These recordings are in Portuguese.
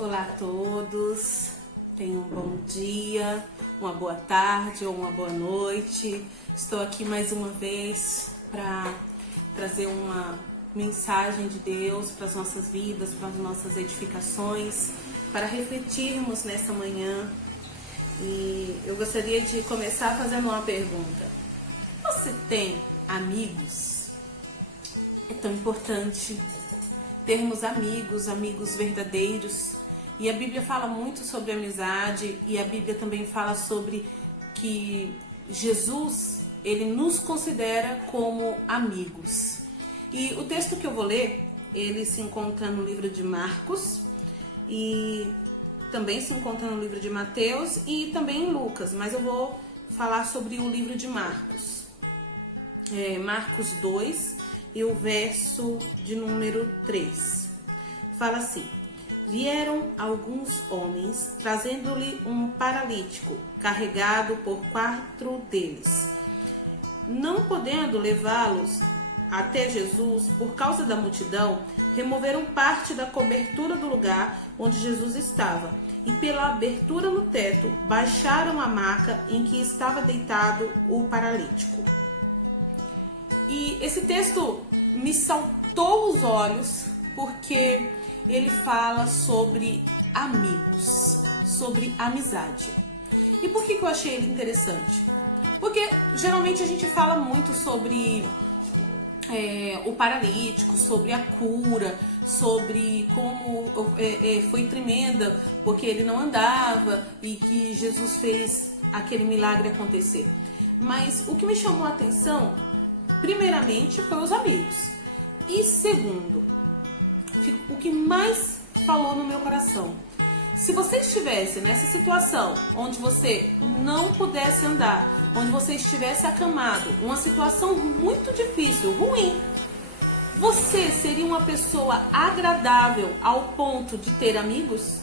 Olá a todos, tenham um bom dia, uma boa tarde ou uma boa noite. Estou aqui mais uma vez para trazer uma mensagem de Deus para as nossas vidas, para as nossas edificações, para refletirmos nessa manhã. E eu gostaria de começar fazendo uma pergunta. Você tem amigos? É tão importante termos amigos verdadeiros. E a Bíblia fala muito sobre amizade, e a Bíblia também fala sobre que Jesus, ele nos considera como amigos. E o texto que eu vou ler, ele se encontra no livro de Marcos, e também se encontra no livro de Mateus e também em Lucas, mas eu vou falar sobre o livro de Marcos. Marcos 2 e o verso de número 3. Fala assim: vieram alguns homens, trazendo-lhe um paralítico, carregado por 4 deles. Não podendo levá-los até Jesus, por causa da multidão, removeram parte da cobertura do lugar onde Jesus estava, e pela abertura no teto, baixaram a maca em que estava deitado o paralítico. E esse texto me saltou os olhos, porque ele fala sobre amigos, sobre amizade. E por que eu achei ele interessante? Porque geralmente a gente fala muito sobre o paralítico, sobre a cura, sobre como foi tremenda porque ele não andava e que Jesus fez aquele milagre acontecer. Mas o que me chamou a atenção, primeiramente, foi os amigos. E segundo, o que mais falou no meu coração: se você estivesse nessa situação onde você não pudesse andar, onde você estivesse acamado, uma situação muito difícil, ruim, você seria uma pessoa agradável ao ponto de ter amigos?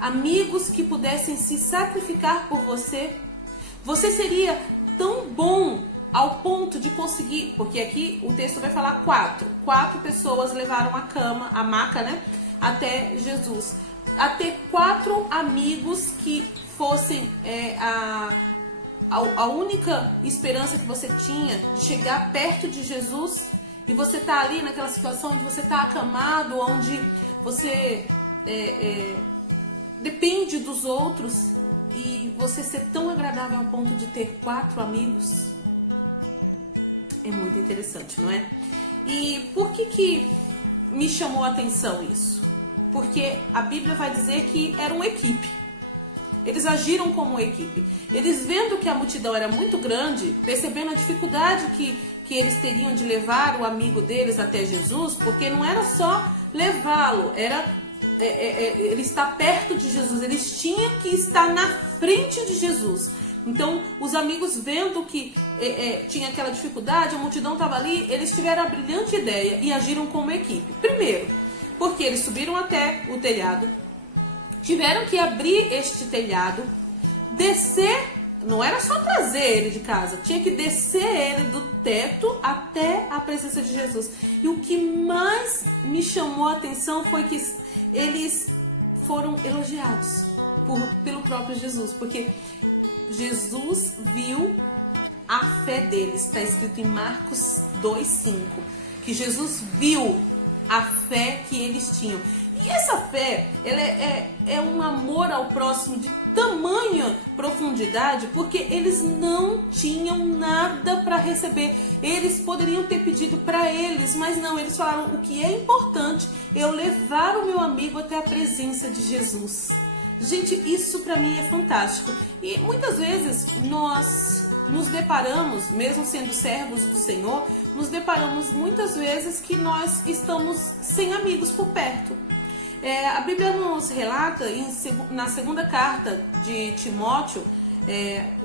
Amigos que pudessem se sacrificar por você? Você seria tão bom ao ponto de conseguir, porque aqui o texto vai falar 4 pessoas levaram a maca, né, até Jesus. A ter 4 amigos que fossem a única esperança que você tinha de chegar perto de Jesus, e você tá ali naquela situação onde você tá acamado, onde você depende dos outros, e você ser tão agradável ao ponto de ter 4 amigos. É muito interessante, não é? E por que me chamou a atenção isso? Porque a Bíblia vai dizer que era uma equipe. Eles agiram como uma equipe. Eles, vendo que a multidão era muito grande, percebendo a dificuldade que eles teriam de levar o amigo deles até Jesus, porque não era só levá-lo, era ele está perto de Jesus, eles tinham que estar na frente de Jesus. Então, os amigos, vendo que tinha aquela dificuldade, a multidão estava ali, eles tiveram a brilhante ideia e agiram como equipe. Primeiro, porque eles subiram até o telhado, tiveram que abrir este telhado, descer, não era só trazer ele de casa, tinha que descer ele do teto até a presença de Jesus. E o que mais me chamou a atenção foi que eles foram elogiados pelo próprio Jesus, porque Jesus viu a fé deles. Está escrito em Marcos 2,5, que Jesus viu a fé que eles tinham. E essa fé, ela é um amor ao próximo de tamanha profundidade, porque eles não tinham nada para receber. Eles poderiam ter pedido para eles, mas não, eles falaram: o que é importante é eu levar o meu amigo até a presença de Jesus. Gente, isso para mim é fantástico. E muitas vezes nós nos deparamos, mesmo sendo servos do Senhor, nos deparamos muitas vezes que nós estamos sem amigos por perto. A Bíblia nos relata na segunda carta de Timóteo,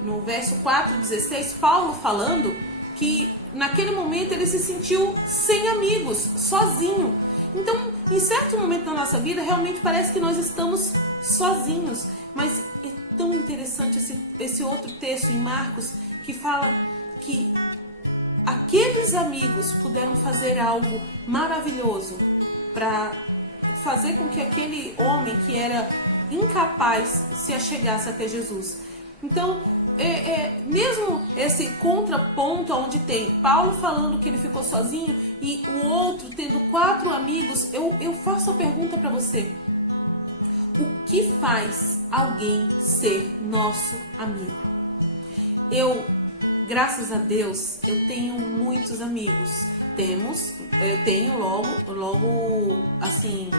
no verso 4,16, Paulo falando que naquele momento ele se sentiu sem amigos, sozinho. Então, em certo momento da nossa vida, realmente parece que nós estamos sozinhos. Mas é tão interessante esse outro texto em Marcos, que fala que aqueles amigos puderam fazer algo maravilhoso para fazer com que aquele homem que era incapaz se achegasse até Jesus. Então, mesmo esse contraponto onde tem Paulo falando que ele ficou sozinho e o outro tendo 4 amigos, eu faço a pergunta para você: o que faz alguém ser nosso amigo? Graças a Deus, eu tenho muitos amigos. Eu tenho logo assim,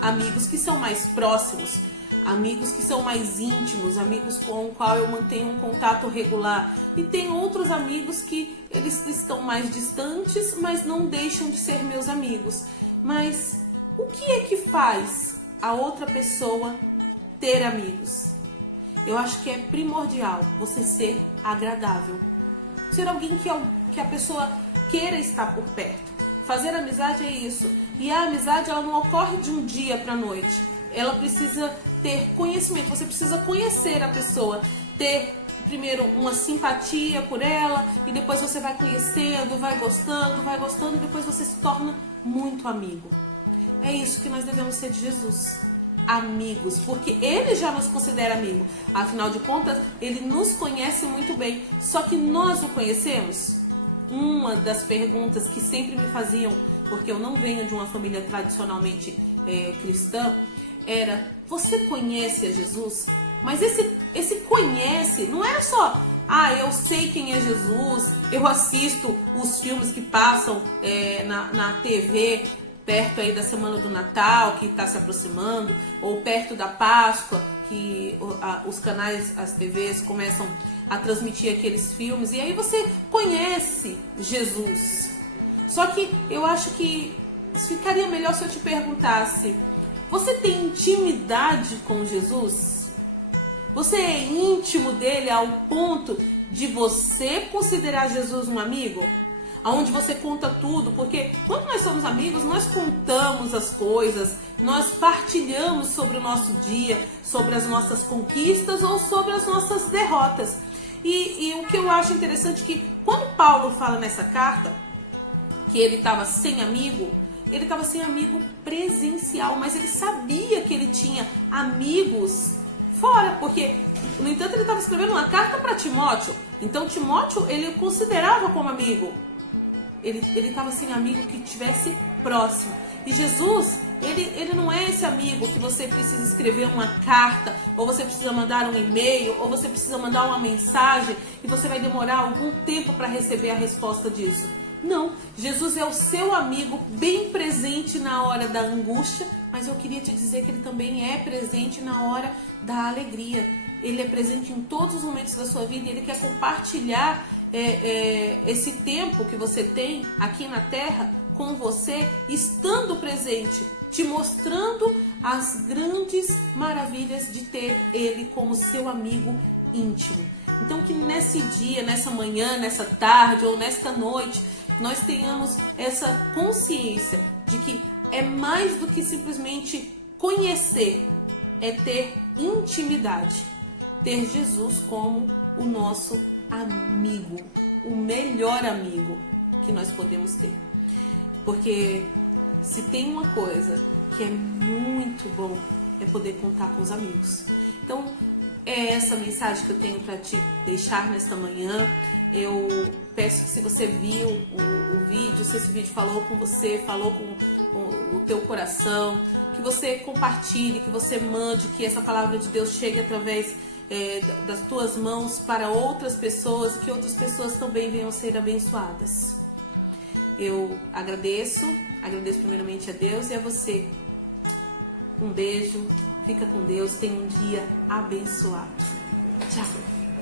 amigos que são mais próximos, amigos que são mais íntimos, amigos com o qual eu mantenho um contato regular. E tem outros amigos que eles estão mais distantes, mas não deixam de ser meus amigos. Mas o que é que faz a outra pessoa ter amigos? Eu acho que é primordial você ser agradável. Ser alguém que a pessoa queira estar por perto. Fazer amizade é isso. E a amizade, ela não ocorre de um dia para a noite. Ela precisa ter conhecimento. Você precisa conhecer a pessoa. Ter primeiro uma simpatia por ela. E depois você vai conhecendo, vai gostando. E depois você se torna muito amigo. É isso que nós devemos ser de Jesus. Amigos, porque ele já nos considera amigo. Afinal de contas, ele nos conhece muito bem. Só que nós o conhecemos? Uma das perguntas que sempre me faziam, porque eu não venho de uma família tradicionalmente cristã, era: você conhece a Jesus? Mas esse conhece não é só: eu sei quem é Jesus, eu assisto os filmes que passam na TV, perto aí da semana do Natal, que está se aproximando, ou perto da Páscoa, que os canais, as TVs começam a transmitir aqueles filmes, e aí você conhece Jesus. Só que eu acho que ficaria melhor se eu te perguntasse: você tem intimidade com Jesus? Você é íntimo dele ao ponto de você considerar Jesus um amigo? Onde você conta tudo, porque quando nós somos amigos, nós contamos as coisas, nós partilhamos sobre o nosso dia, sobre as nossas conquistas ou sobre as nossas derrotas. E o que eu acho interessante é que quando Paulo fala nessa carta que ele estava sem amigo, ele estava sem amigo presencial, mas ele sabia que ele tinha amigos fora, porque, no entanto, ele estava escrevendo uma carta para Timóteo. Então Timóteo ele considerava como amigo. Ele estava sem amigo que estivesse próximo. E Jesus, ele não é esse amigo que você precisa escrever uma carta, ou você precisa mandar um e-mail, ou você precisa mandar uma mensagem e você vai demorar algum tempo para receber a resposta disso. Não, Jesus é o seu amigo bem presente na hora da angústia, mas eu queria te dizer que ele também é presente na hora da alegria. Ele é presente em todos os momentos da sua vida e ele quer compartilhar esse tempo que você tem aqui na Terra com você, estando presente, te mostrando as grandes maravilhas de ter ele como seu amigo íntimo. Então que nesse dia, nessa manhã, nessa tarde ou nesta noite, nós tenhamos essa consciência de que é mais do que simplesmente conhecer, é ter intimidade, ter Jesus como o nosso amigo, o melhor amigo que nós podemos ter. Porque se tem uma coisa que é muito bom, é poder contar com os amigos. Então, é essa mensagem que eu tenho para te deixar nesta manhã. Eu peço que, se você viu o vídeo, se esse vídeo falou com você, falou com o teu coração, que você compartilhe, que você mande, que essa palavra de Deus chegue através das tuas mãos para outras pessoas e que outras pessoas também venham ser abençoadas. Eu agradeço primeiramente a Deus e a você. Um beijo, fica com Deus, tenha um dia abençoado. Tchau!